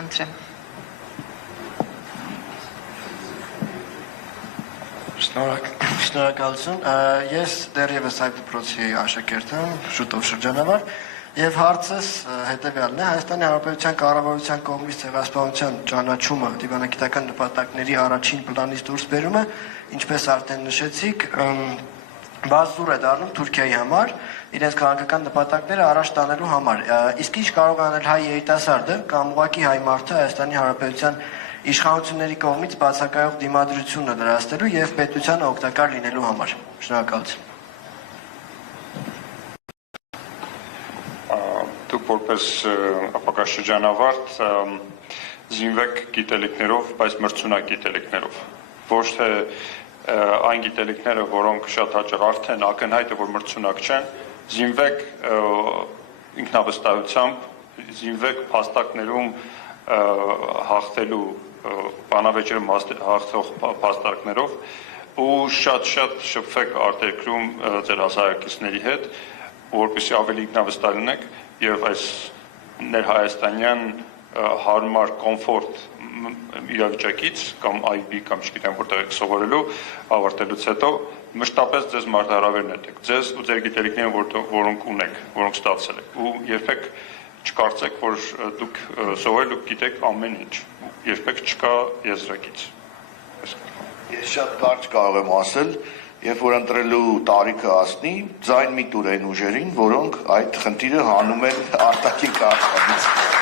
խնդրեմ։ Շնորհակալություն։ Ես դեռևս այդ դպրոցի աշակերտ եմ, շուտով շրջանավար, եւ հարցս հետեւյալն է. Հայաստանի Հանրապետության կառավարության կողմից ցեղասպանության ճանաչումը դիվանագիտական նպատակների առաջին պլանից դուրս բերումը, ինչպես արդեն նշեցիք, բազուր է դառնում Թուրքիայի համար իրենց քաղաքական նպատակները առաջ տանելու համար։ Իսկ ինչ կարող է անել հայ երիտասարդը կամ ուղղակի հայ մարդը Հայաստանի Հանրապետության իշխանությունների կողմից բացակայող դիմադրությունը լրացնելու եւ պետությանը օգտակար լինելու համար։ Շնորհակալություն։ Դուք որպես ապագաշրջանավարտ զինվեք գիտելիքներով, բայց մրցունակ գիտելիքներով։ Ոչ թե այն գիտելիքները, որոնք շատ հաճախ արդեն ակնհայտ է, որ մրցունակ չեն, զինվեք ինքնավստահությամբ, զինվեք փաստակներում հաղթելու բանավեճերը հաղթող փաստարկներով ու շատ-շատ շփվեք արտերկրում ձեր հասարակիցների հետ, որպեսզի ավելի ինքնավստահ լինեք եւ այս ներհայաստանյան հարմար կոմֆորտ իրավիճակից կամ IB կամ չգիտեմ որտեղ եք սովորելու ավարտելուց հետո մշտապես ձեզ մարտահրավեր նետեք, ձեզ ու ձեր գիտելիքները, որոնք ունեք, որոնք ստացել եք ու երբեք չկարծեք, որ դուք սովորել եք գիտեք ամեն ինչ, երբեք չկա եզրակից։ Ես շատ կարճ կարող եմ ասել, երբ որ ընտրելու տարիքը հասնի, ձայն մի տուր այն ուժերին, որոնք այդ խնդիրը հանում են արտաքին կարգավիճակից։